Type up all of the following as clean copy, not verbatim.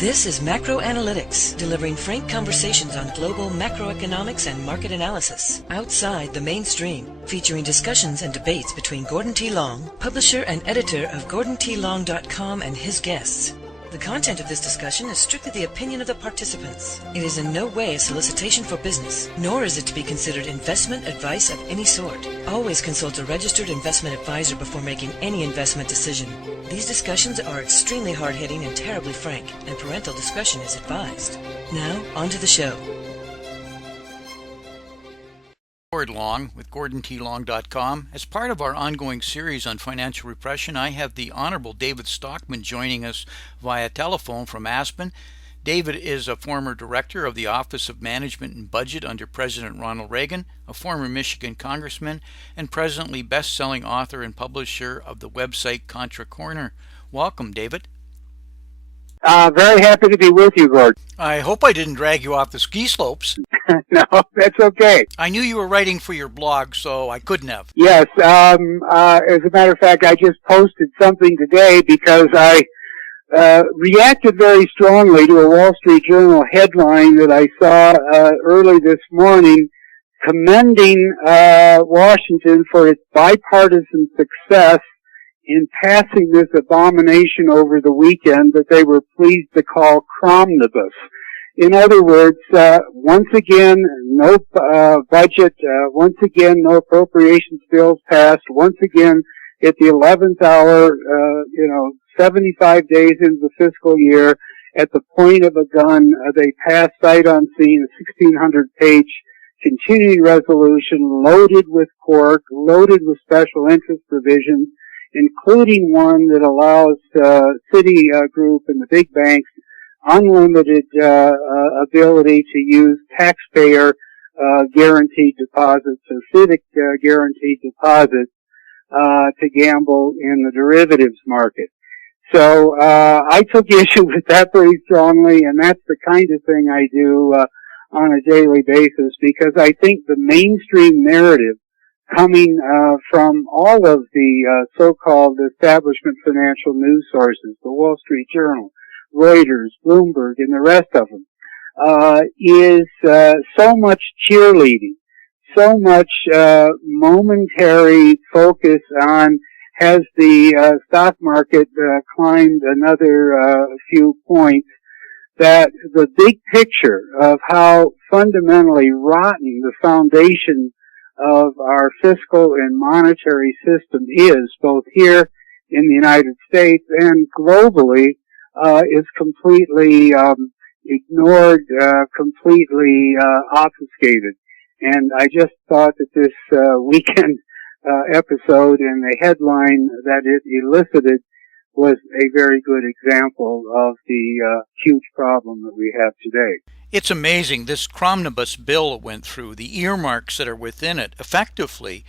This is Macro Analytics, delivering frank conversations on global macroeconomics and market analysis, outside the mainstream, featuring discussions and debates between Gordon T. Long, publisher and editor of GordonTLong.com, and his guests. The content of this discussion is strictly the opinion of the participants. It is in no way a solicitation for business, nor is it to be considered investment advice of any sort. Always consult a registered investment advisor before making any investment decision. These discussions are extremely hard-hitting and terribly frank, and parental discretion is advised. Now, on to the show. Long with GordonTLong.com. As part of our ongoing series on financial repression, I have the Honorable David Stockman joining us via telephone from Aspen. David is a former director of the Office of Management and Budget under President Ronald Reagan, a former Michigan congressman, and presently best-selling author and publisher of the website Contra Corner. Welcome, David. Very happy to be with you, Gord. I hope I didn't drag you off the ski slopes. No, that's okay. I knew you were writing for your blog, so I couldn't have. Yes, as a matter of fact, I just posted something today because I reacted very strongly to a Wall Street Journal headline that I saw early this morning commending Washington for its bipartisan success in passing this abomination over the weekend that they were pleased to call Cromnibus. In other words, once again, no budget, once again, no appropriations bills passed, once again, at the 11th hour, 75 days into the fiscal year, at the point of a gun, they passed sight unseen a 1,600-page continuing resolution loaded with pork, loaded with special interest provisions, including one that allows Citigroup and the big banks unlimited ability to use taxpayer guaranteed deposits or civic guaranteed deposits to gamble in the derivatives market. So I took issue with that very strongly, and that's the kind of thing I do on a daily basis, because I think the mainstream narrative coming from all of the so-called establishment financial news sources, the Wall Street Journal, Reuters, Bloomberg, and the rest of them, is so much cheerleading, so much momentary focus on has the stock market climbed another few points, that the big picture of how fundamentally rotten the foundation of our fiscal and monetary system is, both here in the United States and globally, is completely ignored, completely obfuscated. And I just thought that this weekend episode and the headline that it elicited was a very good example of the huge problem that we have today. It's amazing. This Cromnibus bill that went through, the earmarks that are within it, effectively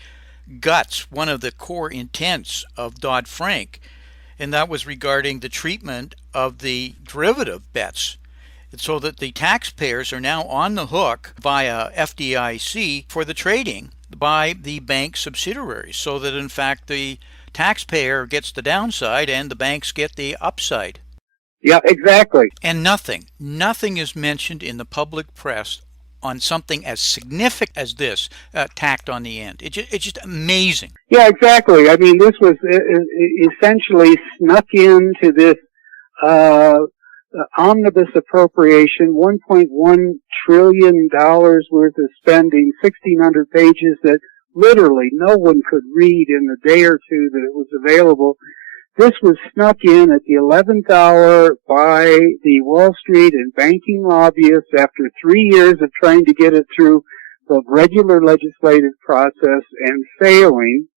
guts one of the core intents of DoddFrank, and that was regarding the treatment of the derivative bets, so that the taxpayers are now on the hook via FDIC for the trading by the bank subsidiaries, so that in fact the taxpayer gets the downside and the banks get the upside. Yeah, exactly. And nothing is mentioned in the public press on something as significant as this tacked on the end. It's just amazing. Yeah, exactly. I mean, this was essentially snuck into this omnibus appropriation, $1.1 trillion worth of spending, 1,600 pages that literally no one could read in the day or two that it was available. This was snuck in at the 11th hour by the Wall Street and banking lobbyists after 3 years of trying to get it through the regular legislative process and failing.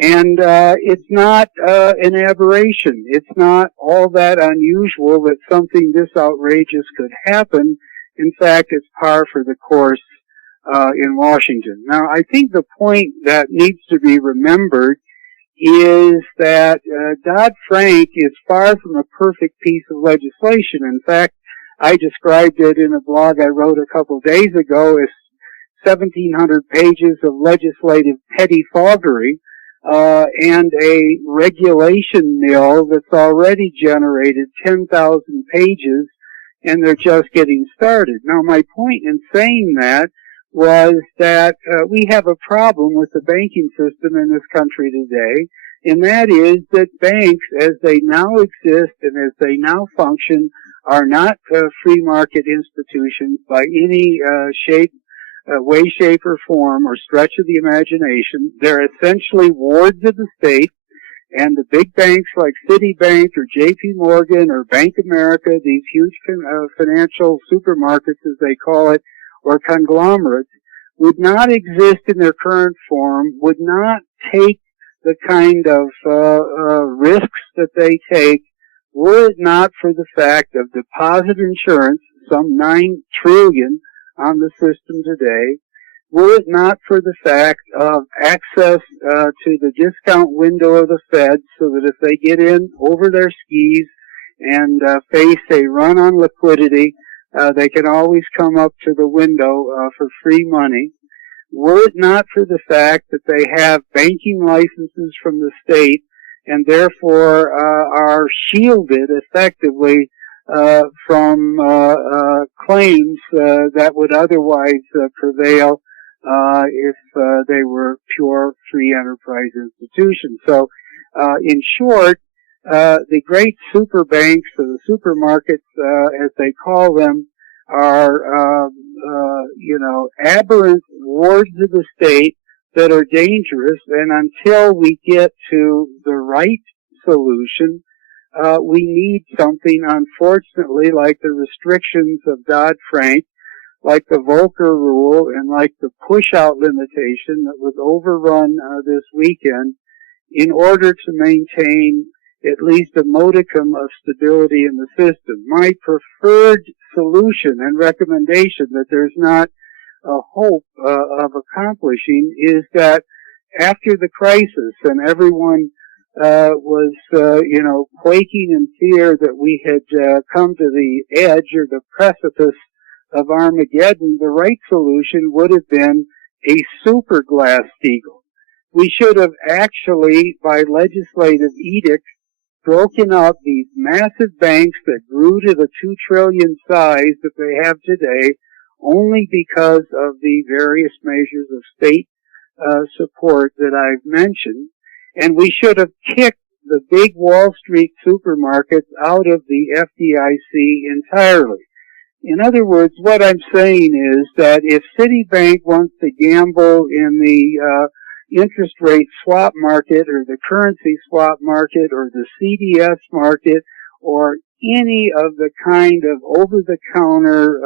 And it's not an aberration. It's not all that unusual that something this outrageous could happen. In fact, it's par for the course in Washington. Now, I think the point that needs to be remembered is that Dodd-Frank is far from a perfect piece of legislation. In fact, I described it in a blog I wrote a couple of days ago as 1,700 pages of legislative pettifoggery, and a regulation mill that's already generated 10,000 pages and they're just getting started. Now, my point in saying that was that we have a problem with the banking system in this country today, and that is that banks, as they now exist and as they now function, are not free market institutions by any way, shape, or form, or stretch of the imagination. They're essentially wards of the state, and the big banks like Citibank or J.P. Morgan or Bank of America, these huge financial supermarkets, as they call it, or conglomerates, would not exist in their current form, would not take the kind of risks that they take, were it not for the fact of deposit insurance, some $9 trillion on the system today, were it not for the fact of access to the discount window of the Fed, so that if they get in over their skis and face a run on liquidity, they can always come up to the window for free money. Were it not for the fact that they have banking licenses from the state and therefore are shielded effectively from claims that would otherwise prevail if they were pure free enterprise institutions. So, in short, the great super banks, or the supermarkets, as they call them, are aberrant wards of the state that are dangerous. And until we get to the right solution, we need something, unfortunately, like the restrictions of DoddFrank, like the Volcker rule, and like the push-out limitation that was overrun this weekend, in order to maintain at least a modicum of stability in the system. My preferred solution and recommendation that there's not a hope of accomplishing is that after the crisis and everyone was quaking in fear that we had come to the edge or the precipice of Armageddon, the right solution would have been a super Glass-Steagall. We should have actually, by legislative edict, broken up these massive banks that grew to the 2 trillion size that they have today only because of the various measures of state support that I've mentioned. And we should have kicked the big Wall Street supermarkets out of the FDIC entirely. In other words, what I'm saying is that if Citibank wants to gamble in the interest rate swap market or the currency swap market or the CDS market or any of the kind of over-the-counter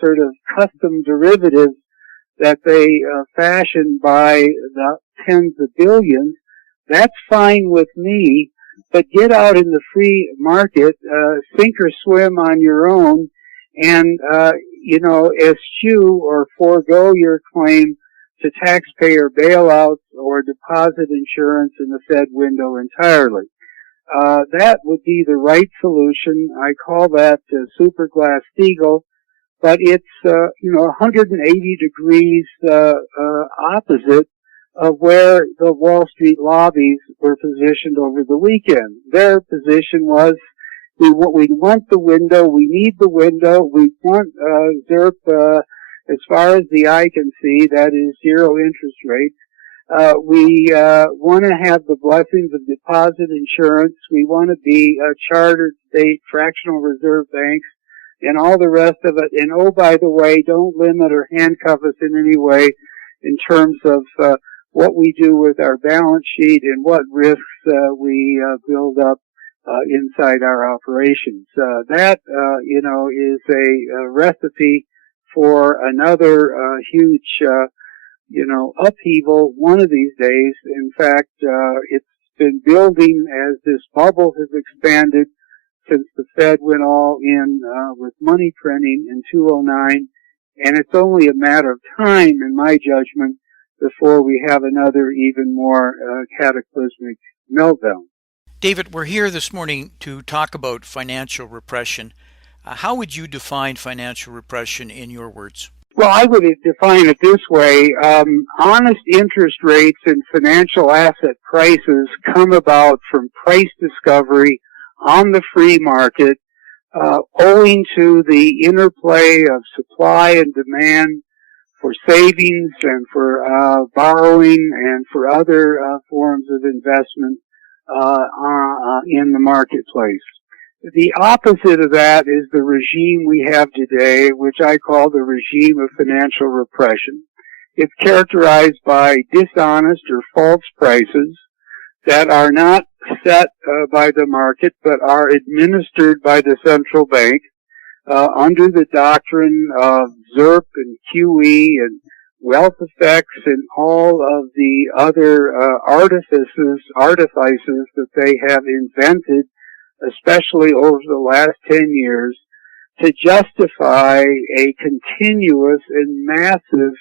sort of custom derivatives that they fashion by the tens of billions, that's fine with me, but get out in the free market, sink or swim on your own, and, eschew or forego your claim to taxpayer bailouts or deposit insurance in the Fed window entirely. That would be the right solution. I call that super Glass-Steagall, but it's 180 degrees opposite of where the Wall Street lobbies were positioned over the weekend. Their position was, we want the window, we need the window, we want ZIRP as far as the eye can see, that is zero interest rates. We want to have the blessings of deposit insurance. We want to be chartered state fractional reserve banks and all the rest of it. And oh, by the way, don't limit or handcuff us in any way in terms of what we do with our balance sheet and what risks we build up inside our operations. That is a recipe for another huge upheaval one of these days. In fact, it's been building as this bubble has expanded since the Fed went all in with money printing in 2009, and it's only a matter of time, in my judgment, before we have another even more cataclysmic meltdown. David, we're here this morning to talk about financial repression. How would you define financial repression in your words? Well, I would define it this way. Honest interest rates and financial asset prices come about from price discovery on the free market owing to the interplay of supply and demand for savings and for borrowing and for other forms of investment in the marketplace. The opposite of that is the regime we have today, which I call the regime of financial repression. It's characterized by dishonest or false prices that are not set by the market but are administered by the central bank under the doctrine of ZIRP and QE and wealth effects and all of the other artifices that they have invented, especially over the last 10 years, to justify a continuous and massive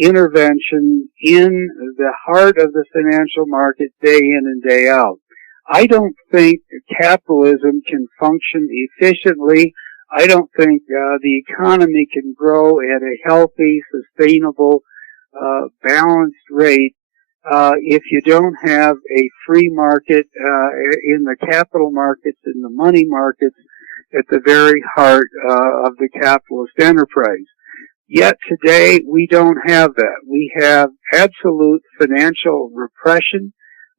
intervention in the heart of the financial market day in and day out. I don't think capitalism can function efficiently. I don't think the economy can grow at a healthy, sustainable, balanced rate if you don't have a free market in the capital markets, in the money markets, at the very heart of the capitalist enterprise. Yet today we don't have that. We have absolute financial repression.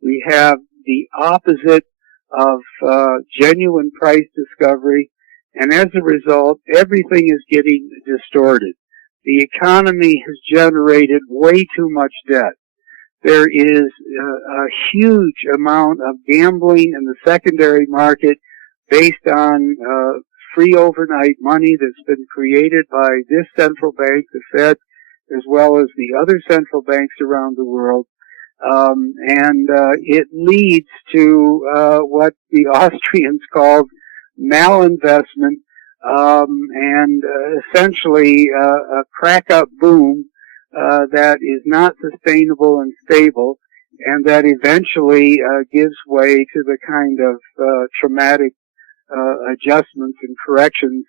We have the opposite of genuine price discovery. And as a result, everything is getting distorted. The economy has generated way too much debt. There is a huge amount of gambling in the secondary market based on free overnight money that's been created by this central bank, the Fed, as well as the other central banks around the world. And it leads to what the Austrians called malinvestment, and essentially a crack-up boom that is not sustainable and stable, and that eventually gives way to the kind of traumatic adjustments and corrections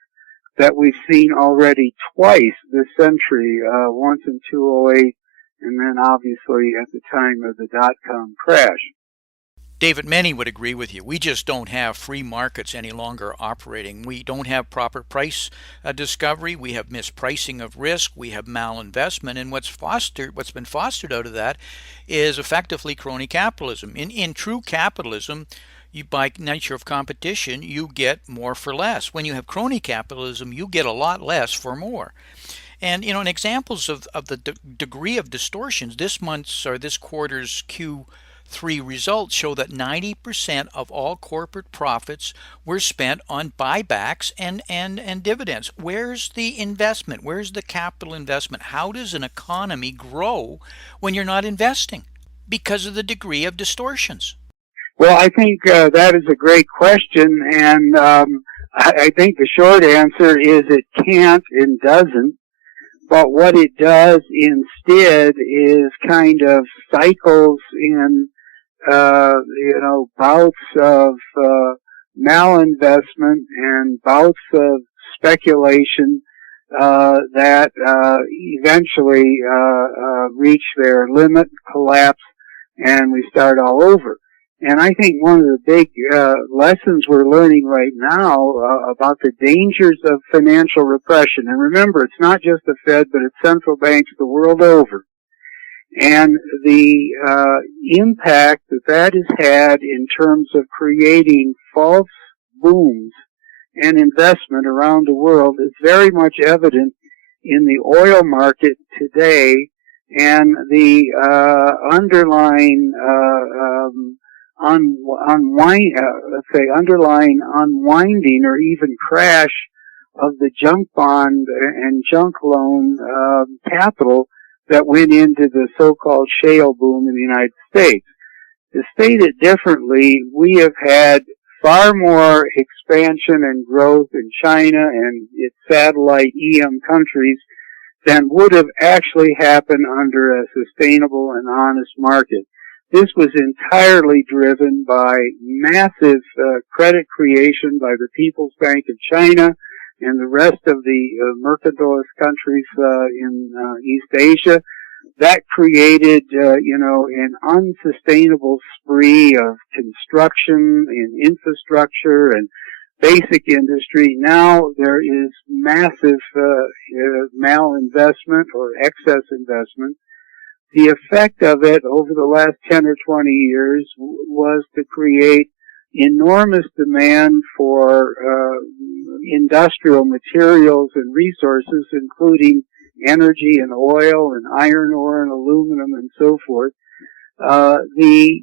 that we've seen already twice this century, once in 2008, and then obviously at the time of the dot-com crash. David, many would agree with you. We just don't have free markets any longer operating. We don't have proper price discovery. We have mispricing of risk. We have malinvestment. And what's been fostered out of that is effectively crony capitalism. In true capitalism, by nature of competition, you get more for less. When you have crony capitalism, you get a lot less for more. And, in examples of the degree of distortions, this quarter's Q3 results show that 90% of all corporate profits were spent on buybacks and dividends. Where's the investment? Where's the capital investment? How does an economy grow when you're not investing? Because of the degree of distortions. Well, I think that is a great question, and I think the short answer is it can't and doesn't. But what it does instead is kind of cycles in, bouts of malinvestment and bouts of speculation that eventually reach their limit, collapse, and we start all over. And I think one of the big lessons we're learning right now about the dangers of financial repression, and remember, it's not just the Fed, but it's central banks the world over, and the impact that has had in terms of creating false booms and investment around the world is very much evident in the oil market today, and the underlying underlying unwinding or even crash of the junk bond and junk loan capital that went into the so-called shale boom in the United States. To state it differently, we have had far more expansion and growth in China and its satellite EM countries than would have actually happened under a sustainable and honest market. This was entirely driven by massive credit creation by the People's Bank of China and the rest of the mercantilist countries in East Asia. That created, an unsustainable spree of construction and infrastructure, and basic industry. Now there is massive malinvestment or excess investment. The effect of it over the last 10 or 20 years was to create enormous demand for industrial materials and resources, including energy and oil and iron ore and aluminum and so forth. The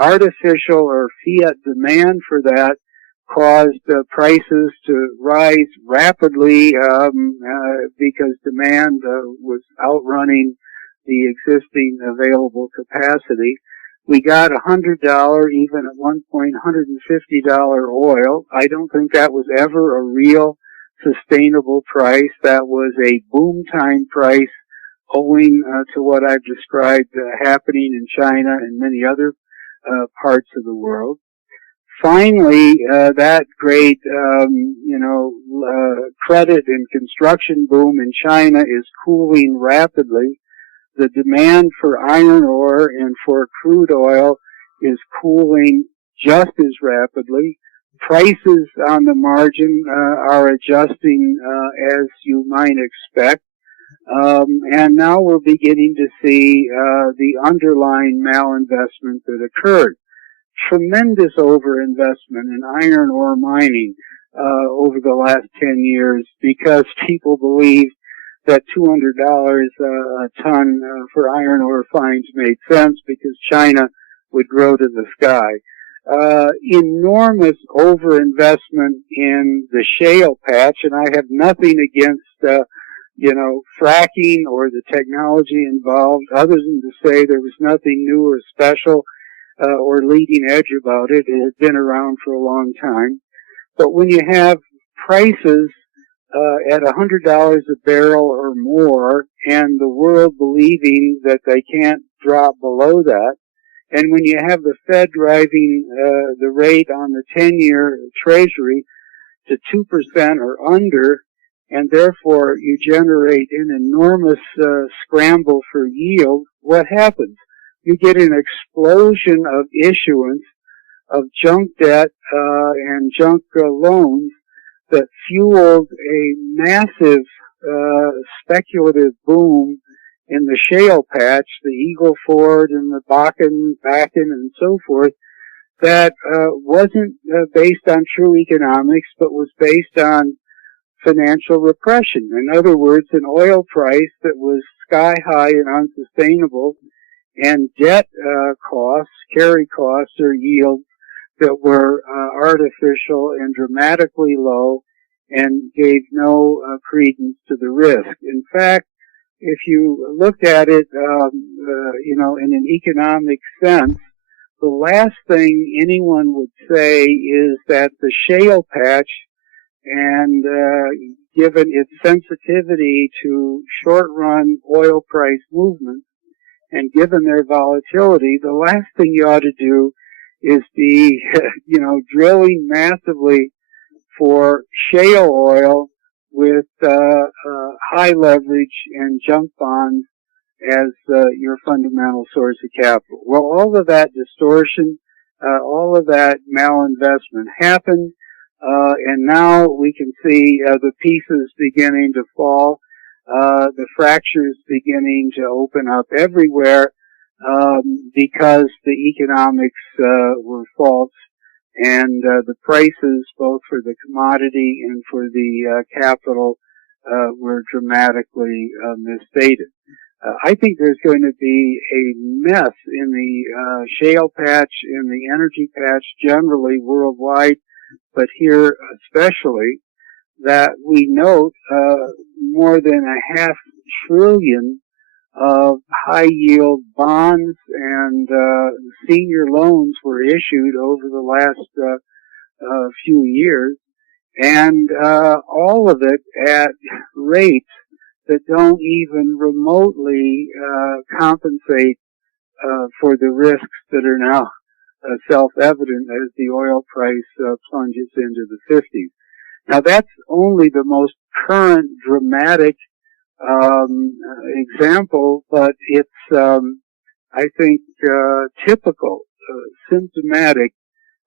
artificial or fiat demand for that caused prices to rise rapidly because demand was outrunning the existing available capacity. We got $100, even at one point $150 oil. I don't think that was ever a real sustainable price. That was a boom time price owing to what I've described happening in China and many other parts of the world. Finally, that great, credit and construction boom in China is cooling rapidly. The demand for iron ore and for crude oil is cooling just as rapidly. Prices on the margin are adjusting as you might expect. And now we're beginning to see the underlying malinvestment that occurred. Tremendous overinvestment in iron ore mining over the last 10 years because people believe that $200 a ton for iron ore finds made sense because China would grow to the sky. Enormous overinvestment in the shale patch, and I have nothing against fracking or the technology involved, other than to say there was nothing new or special or leading edge about it. It had been around for a long time. But when you have prices at $100 a barrel or more, and the world believing that they can't drop below that, and when you have the Fed driving the rate on the 10-year Treasury to 2% or under, and therefore you generate an enormous scramble for yield, what happens? You get an explosion of issuance of junk debt and junk loans that fueled a massive speculative boom in the shale patch, the Eagle Ford and the Bakken and so forth, that wasn't based on true economics, but was based on financial repression. In other words, an oil price that was sky high and unsustainable, and debt costs, carry costs or yields that were artificial and dramatically low and gave no credence to the risk. In fact, if you looked at it, in an economic sense, the last thing anyone would say is that the shale patch, and given its sensitivity to short-run oil price movements, and given their volatility, the last thing you ought to do is be, drilling massively for shale oil with high leverage and junk bonds as your fundamental source of capital. Well, all of that distortion, all of that malinvestment happened, and now we can see the pieces beginning to fall, the fractures beginning to open up everywhere, because the economics were false, and the prices, both for the commodity and for the capital, were dramatically misstated. I think there's going to be a mess in the shale patch, in the energy patch generally worldwide, but here especially, that we note more than $500 billion of high-yield bonds and senior loans were issued over the last few years, and all of it at rates that don't even remotely compensate for the risks that are now self-evident as the oil price plunges into the 50s. Now, that's only the most current dramatic example, but it's, I think, typical, symptomatic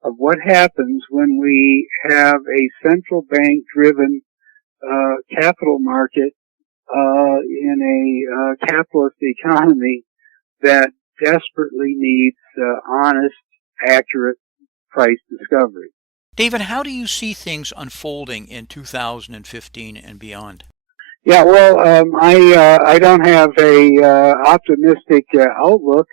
of what happens when we have a central bank-driven capital market in a capitalist economy that desperately needs honest, accurate price discovery. David, how do you see things unfolding in 2015 and beyond? Yeah, well, I don't have a optimistic outlook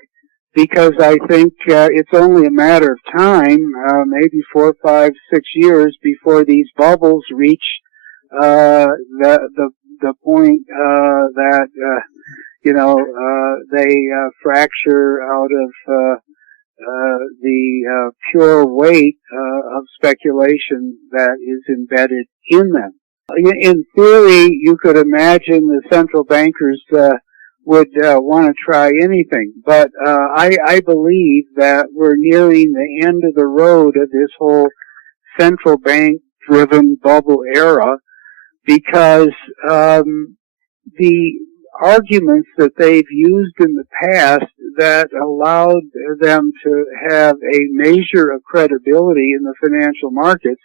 because I think it's only a matter of time, maybe 4, 5, 6 years before these bubbles reach the point that they fracture out of the pure weight of speculation that is embedded in them. In theory, you could imagine the central bankers would want to try anything, but I believe that we're nearing the end of the road of this whole central bank-driven bubble era, because the arguments that they've used in the past that allowed them to have a measure of credibility in the financial markets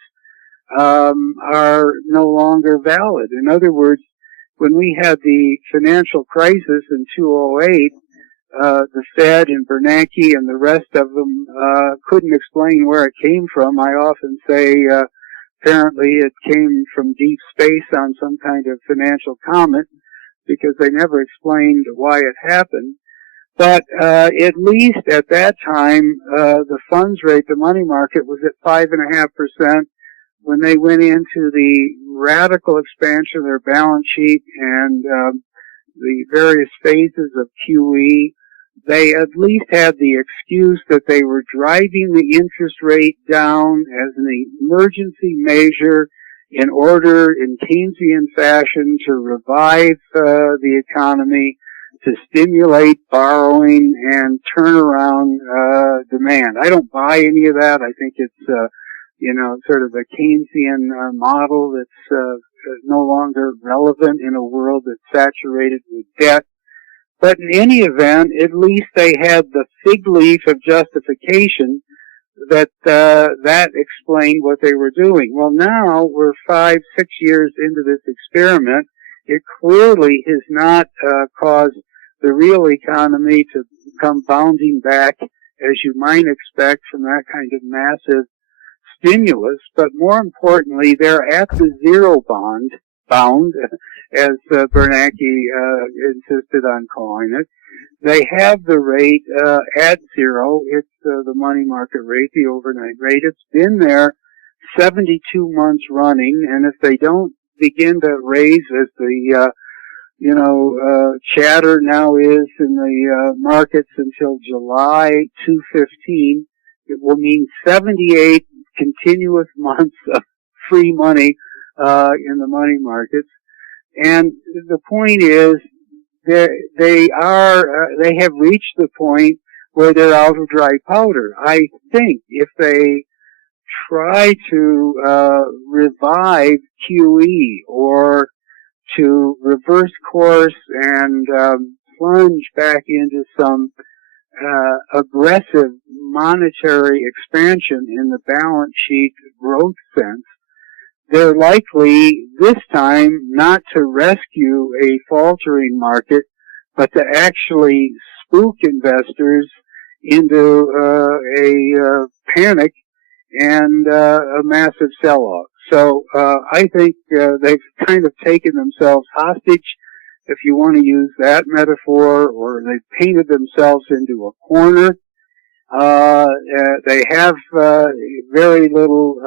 are no longer valid. In other words, when we had the financial crisis in 2008, the Fed and Bernanke and the rest of them couldn't explain where it came from. I often say apparently it came from deep space on some kind of financial comet, because they never explained why it happened. But at least at that time, the funds rate, the money market, was at 5.5%. When they went into the radical expansion of their balance sheet and the various phases of QE, they at least had the excuse that they were driving the interest rate down as an emergency measure in order, in Keynesian fashion, to revive the economy, to stimulate borrowing and turn around demand. I don't buy any of that. I think it's sort of a Keynesian model that's no longer relevant in a world that's saturated with debt. But in any event, at least they had the fig leaf of justification that that explained what they were doing. Well, now we're 5, 6 years into this experiment. It clearly has not caused the real economy to come bounding back as you might expect from that kind of massive stimulus. But more importantly, they're at the zero bound, as Bernanke insisted on calling it. They have the rate at zero. It's the money market rate, the overnight rate. It's been there 72 months running, and if they don't begin to raise, as the chatter now is in the markets until July 2015, it will mean 78 continuous months of free money in the money markets. And the point is, they have reached the point where they're out of dry powder. I think if they try to revive QE or to reverse course and plunge back into some aggressive monetary expansion in the balance sheet growth sense, they're likely this time not to rescue a faltering market, but to actually spook investors into a panic and a massive sell-off. So I think they've kind of taken themselves hostage, if you want to use that metaphor, or they've painted themselves into a corner. They have very little,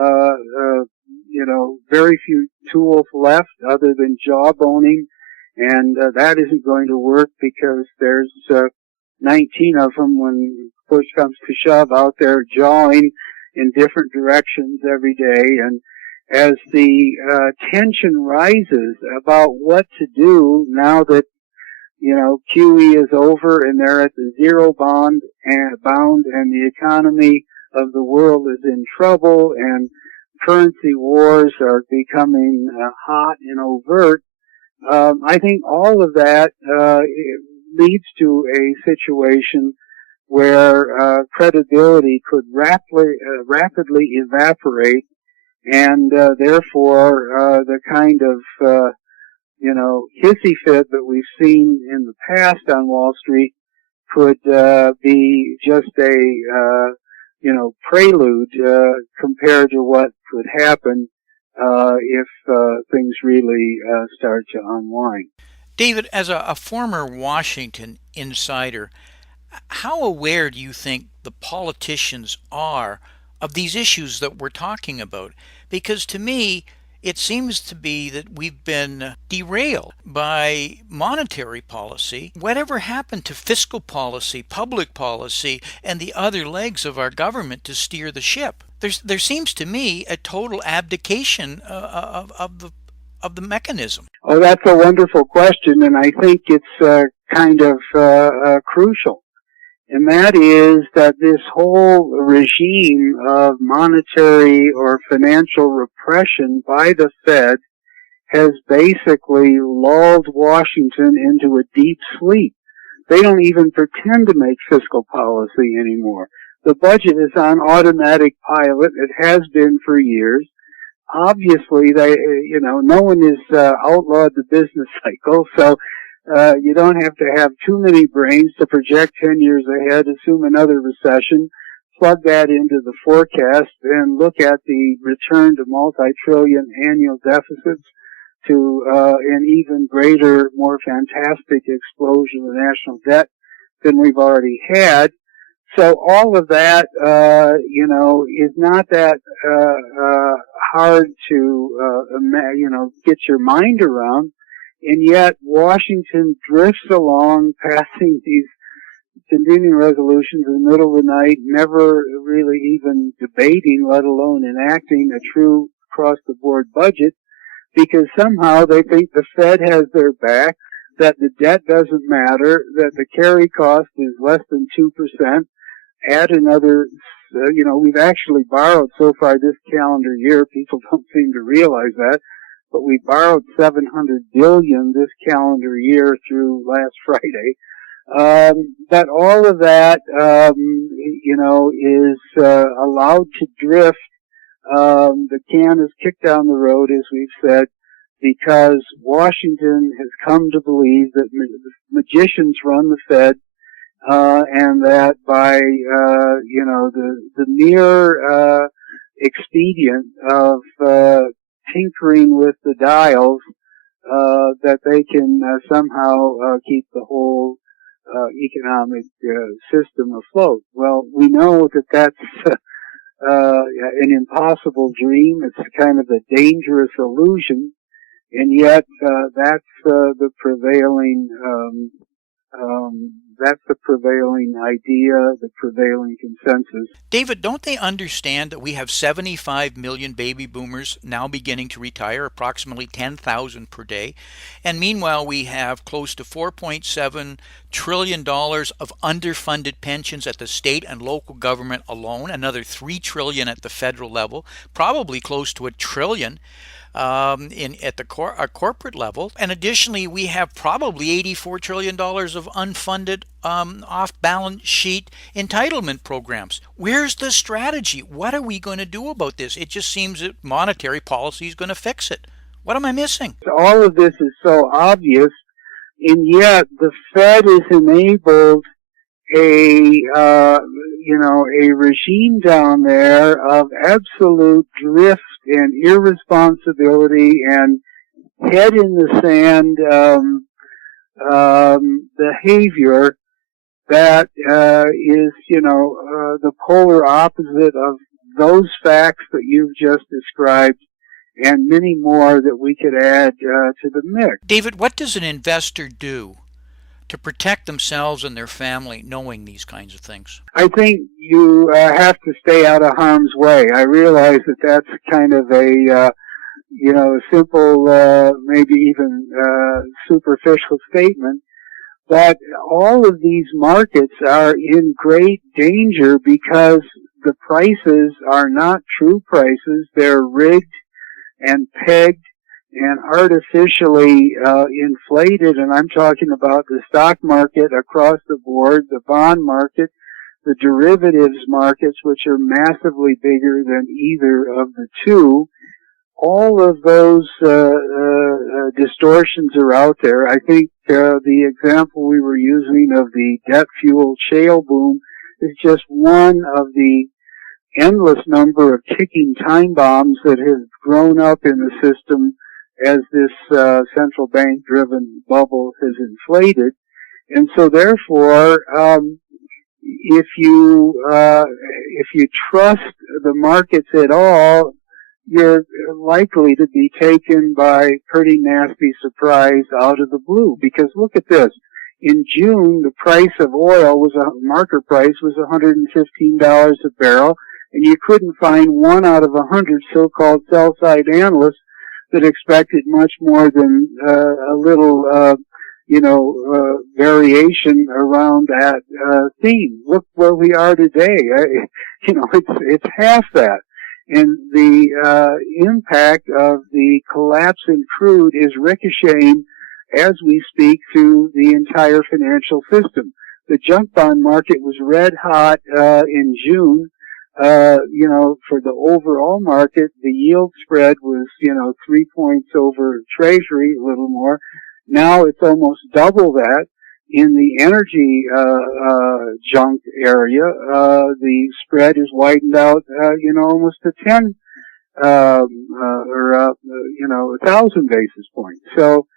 very few tools left other than jawboning, and that isn't going to work because there's 19 of them, when push comes to shove, out there jawing in different directions every day. And as the tension rises about what to do now that QE is over and they're at the zero bound and the economy of the world is in trouble and currency wars are becoming hot and overt, I think all of that leads to a situation where credibility could rapidly evaporate, and therefore the kind of hissy fit that we've seen in the past on Wall Street could be just a prelude compared to what could happen if things really start to unwind. David, as a former Washington insider, how aware do you think the politicians are of these issues that we're talking about? Because to me, it seems to be that we've been derailed by monetary policy. Whatever happened to fiscal policy, public policy, and the other legs of our government to steer the ship? There seems to me a total abdication of the mechanism. Oh, that's a wonderful question, and I think it's kind of crucial. And that is that this whole regime of monetary or financial repression by the Fed has basically lulled Washington into a deep sleep. They don't even pretend to make fiscal policy anymore. The budget is on automatic pilot. It has been for years. Obviously, no one has outlawed the business cycle, so you don't have to have too many brains to project 10 years ahead, assume another recession, plug that into the forecast, and look at the return to multi-trillion annual deficits, to an even greater, more fantastic explosion of national debt than we've already had. So all of that, is not that hard to, get your mind around. And yet Washington drifts along, passing these continuing resolutions in the middle of the night, never really even debating, let alone enacting a true across-the-board budget, because somehow they think the Fed has their back, that the debt doesn't matter, that the carry cost is less than 2%. Add another, we've actually borrowed so far this calendar year. People don't seem to realize that. But we borrowed $700 billion this calendar year through last Friday. But all of that, is allowed to drift. The can is kicked down the road, as we've said, because Washington has come to believe that magicians run the Fed, and that by the mere expedient of tinkering with the dials, that they can somehow keep the whole economic system afloat. Well, we know that that's an impossible dream. It's kind of a dangerous illusion, and yet that's the prevailing idea, the prevailing consensus. David, don't they understand that we have 75 million baby boomers now beginning to retire, approximately 10,000 per day? And meanwhile, we have close to $4.7 trillion of underfunded pensions at the state and local government alone, another $3 trillion at the federal level, probably close to $1 trillion at the corporate level. And additionally, we have probably $84 trillion of unfunded off-balance sheet entitlement programs. Where's the strategy? What are we going to do about this? It just seems that monetary policy is going to fix it. What am I missing? All of this is so obvious, and yet the Fed has enabled a regime down there of absolute drift and irresponsibility and head in the sand behavior that is, the polar opposite of those facts that you've just described, and many more that we could add to the mix. David, what does an investor do to protect themselves and their family knowing these kinds of things? I think you have to stay out of harm's way. I realize that that's kind of a simple, maybe even superficial statement, but all of these markets are in great danger because the prices are not true prices. They're rigged and pegged and artificially inflated, and I'm talking about the stock market across the board, the bond market, the derivatives markets, which are massively bigger than either of the two. All of those distortions are out there. I think the example we were using of the debt-fueled shale boom is just one of the endless number of ticking time bombs that have grown up in the system as this central bank-driven bubble has inflated. And so therefore, if you trust the markets at all, you're likely to be taken by pretty nasty surprise out of the blue. Because look at this. In June, the price of oil market price was $115 a barrel, and you couldn't find 1 out of 100 so-called sell-side analysts that expected much more than a little, variation around that theme. Look where we are today. It's half that. And the impact of the collapse in crude is ricocheting as we speak through the entire financial system. The junk bond market was red hot in June. For the overall market, the yield spread was, 3 points over Treasury, a little more. Now it's almost double that. In the energy junk area, the spread is widened out, almost to 10 1,000 basis points. So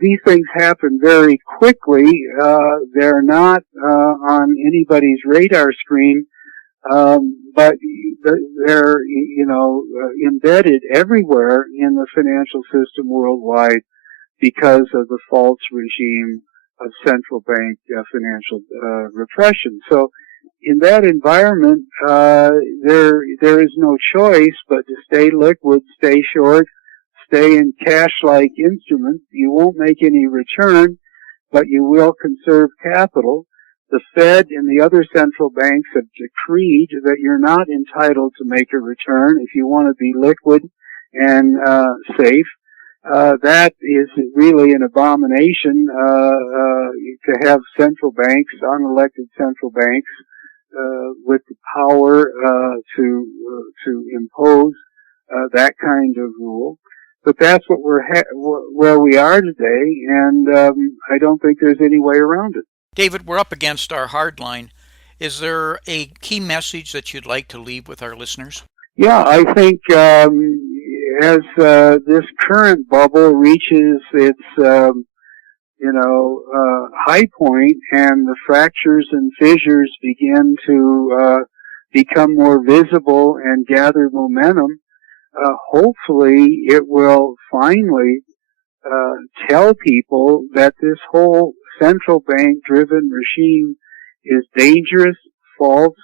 these things happen very quickly. They're not on anybody's radar screen, but they're embedded everywhere in the financial system worldwide because of the false regime of central bank financial repression. So in that environment, there is no choice but to stay liquid, stay short, stay in cash-like instruments. You won't make any return, but you will conserve capital. The Fed and the other central banks have decreed that you're not entitled to make a return if you want to be liquid and safe. That is really an abomination to have central banks, unelected central banks, with the power to impose that kind of rule. But that's what where we are today, and I don't think there's any way around it. David, we're up against our hard line. Is there a key message that you'd like to leave with our listeners? Yeah, I think as this current bubble reaches its high point and the fractures and fissures begin to become more visible and gather momentum, hopefully it will finally tell people that this whole central bank driven regime is dangerous, false,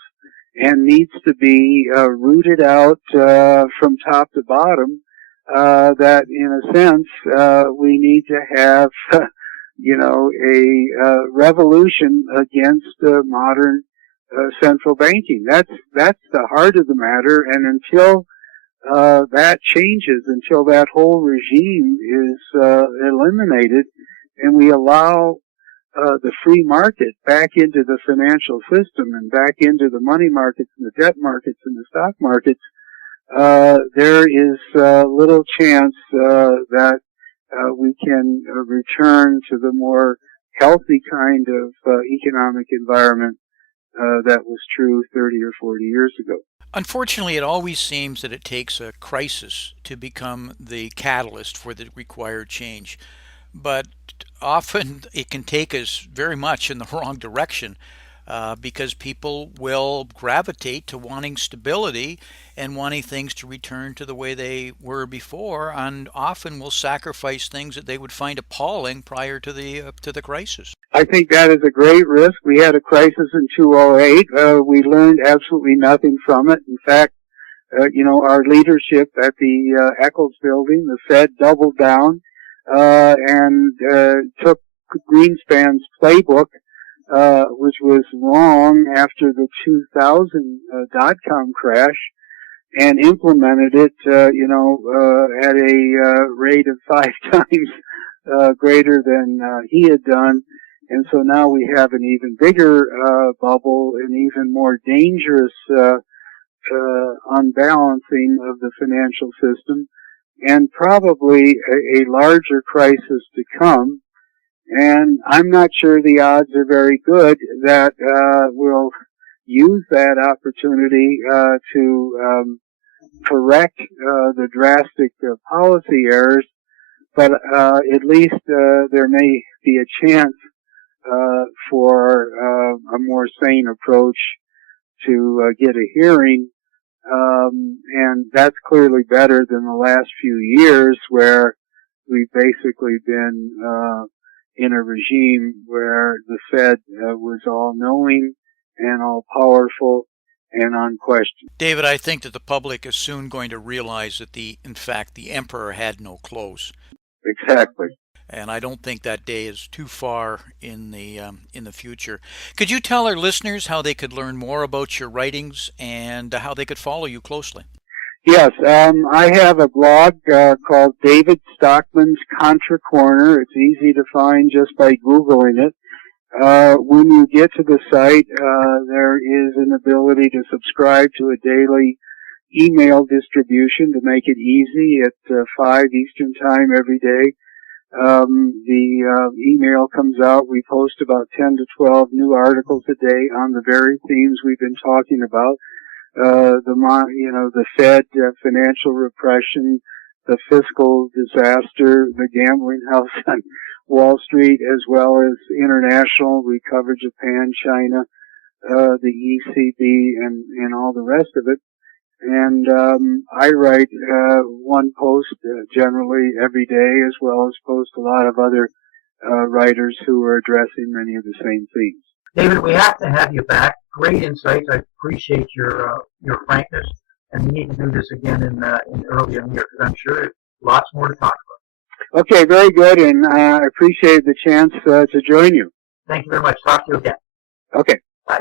and needs to be rooted out from top to bottom. That in a sense we need to have a revolution against modern central banking. That's the heart of the matter, and until that changes, until that whole regime is eliminated, and we allow the free market back into the financial system and back into the money markets and the debt markets and the stock markets, there is little chance that we can return to the more healthy kind of economic environment that was true 30 or 40 years ago. Unfortunately, it always seems that it takes a crisis to become the catalyst for the required change. But often it can take us very much in the wrong direction because people will gravitate to wanting stability and wanting things to return to the way they were before, and often will sacrifice things that they would find appalling prior to the crisis. I think that is a great risk. We had a crisis in 2008. We learned absolutely nothing from it. In fact, our leadership at the Eccles building, the Fed, doubled down and took Greenspan's playbook, which was wrong after the 2000 dot-com crash, and implemented it, at a rate of 5 times greater than he had done. And so now we have an even bigger bubble, an even more dangerous unbalancing of the financial system, and probably a larger crisis to come. And I'm not sure the odds are very good that we'll use that opportunity to correct the drastic policy errors, but at least there may be a chance for a more sane approach to get a hearing, and that's clearly better than the last few years where we've basically been in a regime where the Fed was all-knowing and all-powerful and unquestioned. David, I think that the public is soon going to realize that in fact, the emperor had no clothes. Exactly. And I don't think that day is too far in the future. Could you tell our listeners how they could learn more about your writings and how they could follow you closely? Yes, I have a blog called David Stockman's Contra Corner. It's easy to find just by Googling it. When you get to the site, there is an ability to subscribe to a daily email distribution to make it easy at 5 Eastern Time every day. The email comes out. We post about 10 to 12 new articles a day on the very themes we've been talking about. The Fed, financial repression, the fiscal disaster, the gambling house on Wall Street, as well as international. We cover Japan, China, the ECB, and all the rest of it. And I write one post generally every day, as well as post a lot of other writers who are addressing many of the same themes. David, we have to have you back. Great insights. I appreciate your frankness, and we need to do this again in early in the year because I'm sure there's lots more to talk about. Okay, very good, and I appreciate the chance to join you. Thank you very much. Talk to you again. Okay, bye.